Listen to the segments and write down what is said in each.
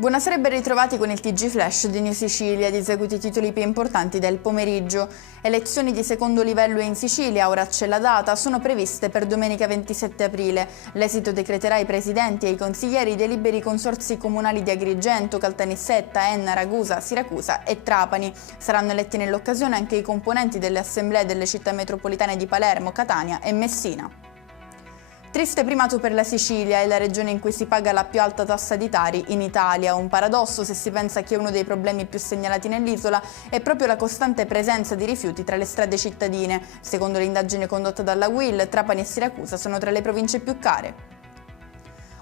Buonasera e ben ritrovati con il TG Flash di New Sicilia, di seguito i titoli più importanti del pomeriggio. Elezioni di secondo livello in Sicilia, ora c'è la data, sono previste per domenica 27 aprile. L'esito decreterà i presidenti e i consiglieri dei liberi consorzi comunali di Agrigento, Caltanissetta, Enna, Ragusa, Siracusa e Trapani. Saranno eletti nell'occasione anche i componenti delle assemblee delle città metropolitane di Palermo, Catania e Messina. Triste primato per la Sicilia, è la regione in cui si paga la più alta tassa di Tari in Italia. Un paradosso se si pensa che uno dei problemi più segnalati nell'isola è proprio la costante presenza di rifiuti tra le strade cittadine. Secondo l'indagine condotta dalla UIL, Trapani e Siracusa sono tra le province più care.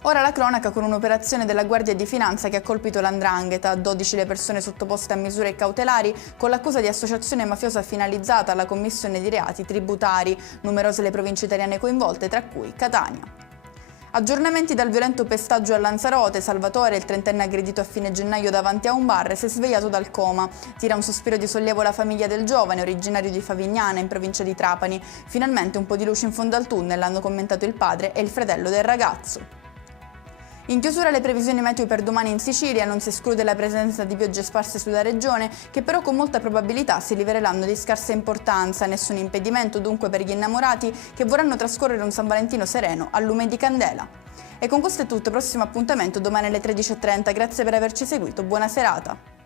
Ora la cronaca con un'operazione della Guardia di Finanza che ha colpito l''ndrangheta, 12 le persone sottoposte a misure cautelari con l'accusa di associazione mafiosa finalizzata alla commissione di reati tributari, numerose le province italiane coinvolte, tra cui Catania. Aggiornamenti dal violento pestaggio a Lanzarote. Salvatore, il trentenne aggredito a fine gennaio davanti a un bar, si è svegliato dal coma. Tira un sospiro di sollievo la famiglia del giovane, originario di Favignana, in provincia di Trapani. Finalmente un po' di luce in fondo al tunnel, hanno commentato il padre e il fratello del ragazzo. In chiusura le previsioni meteo per domani in Sicilia, non si esclude la presenza di piogge sparse sulla regione, che però con molta probabilità si riveleranno di scarsa importanza. Nessun impedimento dunque per gli innamorati che vorranno trascorrere un San Valentino sereno a lume di candela. E con questo è tutto, prossimo appuntamento domani alle 13:30. Grazie per averci seguito, buona serata.